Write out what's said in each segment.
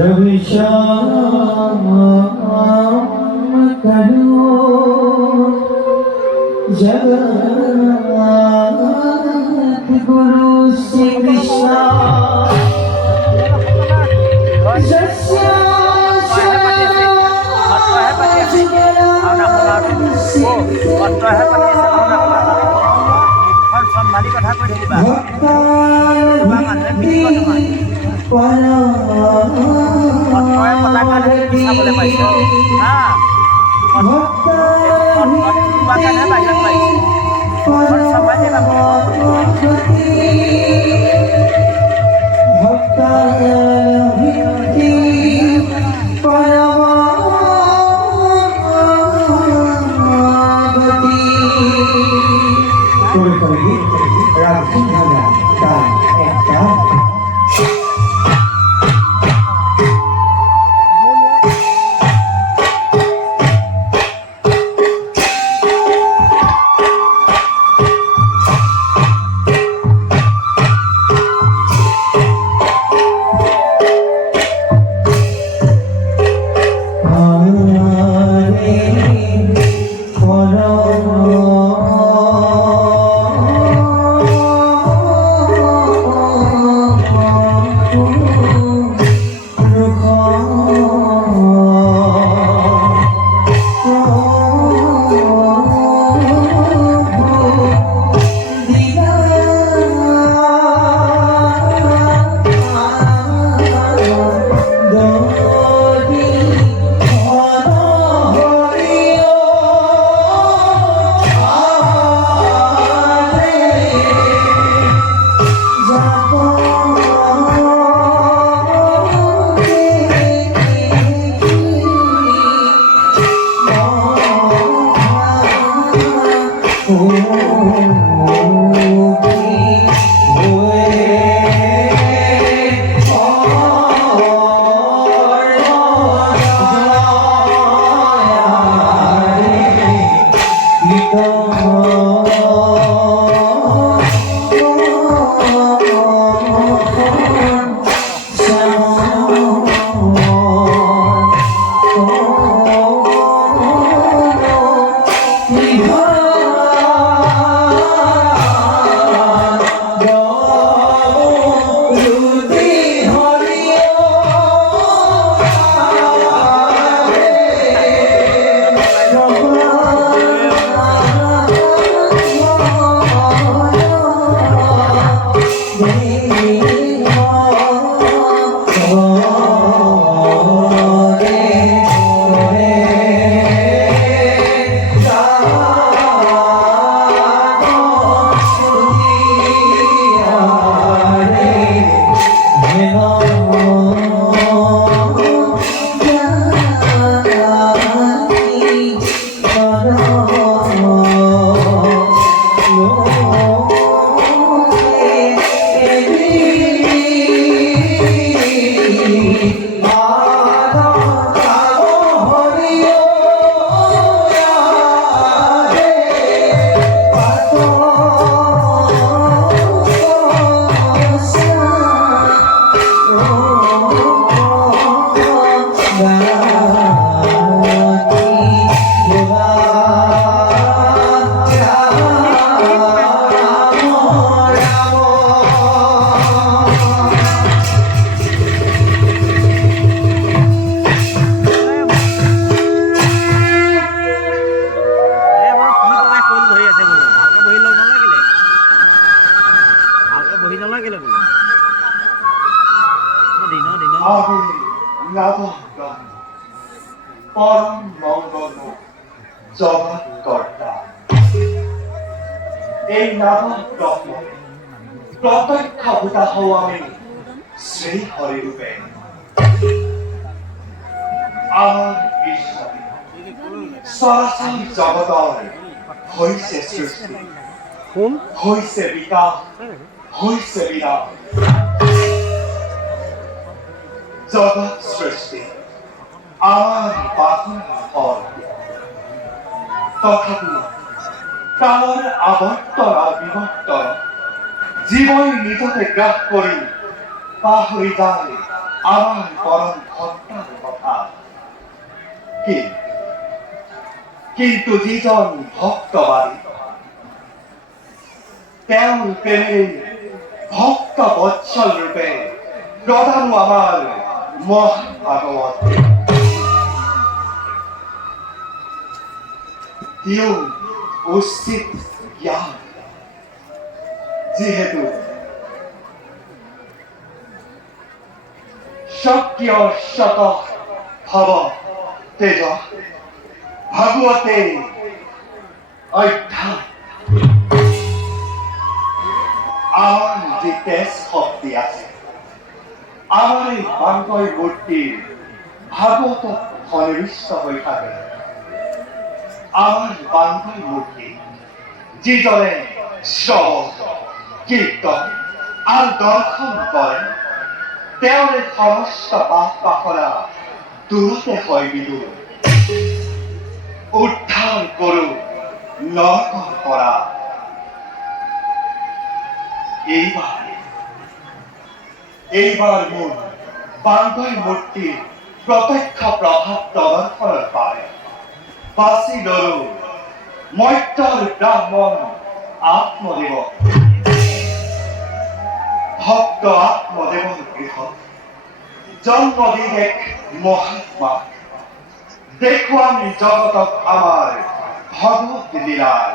रवि श्याम करो जगन्नाथ गुरु श्री कृष्ण জগৎকর্তা এই নামক ব্রহ্ম প্রত্যক্ষভূতা হও আমি শ্রী হরিরূপে আমার ঈশ্বরে সরাসরি জগতৰ হৈছে সৃষ্টি হৈছে বিকাশ হৈছে বিনাশ জগৎ সৃষ্টি আমার বাসনার ফল তথাপি কালৰ আৱৰ্তন আৰু বিৱৰ্তন জীৱই নিজকে গ্ৰাস কৰি পাহৰি যায় আমার পরম ভক্তার কথা। কিন্তু যিজন ভক্তবাদী তেওঁৰ প্ৰেমে ভক্ত বৎসল ৰূপে প্ৰদানো আমাৰ মহাভাগৱত। দিওঁ উচিত জ্ঞান, যিহেতু শক্য শত ভৱ তেজ ভাগৱতে অধ্যায়। আমার যে তেজ শক্তি আছে, আমার এই বাংকয় মূর্তির ভাগবত সন্নিবিষ্ট হৈ থাকে। আমার বাংকয় মূর্তি যিজনে শ্ৰৱণ কীৰ্তন আৰু দৰ্শন কৰে, তেওঁৰে সমস্ত পাপ বাসনা দূৰতে হয় বিদুৰ। উদ্ধাৰ কৰো নৰকৰ পৰা। এইবার মোৰ বাংকয় মূৰ্তিৰ প্ৰত্যক্ষ প্ৰভাৱ প্ৰদৰ্শনৰ বাবে বাছি ললো মৰ্ত্যৰ ব্ৰাহ্মণ আত্মদেৱ। ভক্ত আত্মদেৱৰ গৃহত জন্ম দি এক মহাত্মা দেখুৱাম জগতক আমাৰ ভগৱত লীলাৰ।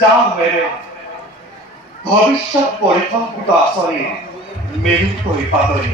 যাওঁ মেৰে ভৱিষ্যত পৰিকল্পিত আঁচনিৰ মেৰুকৈ পাতৰি।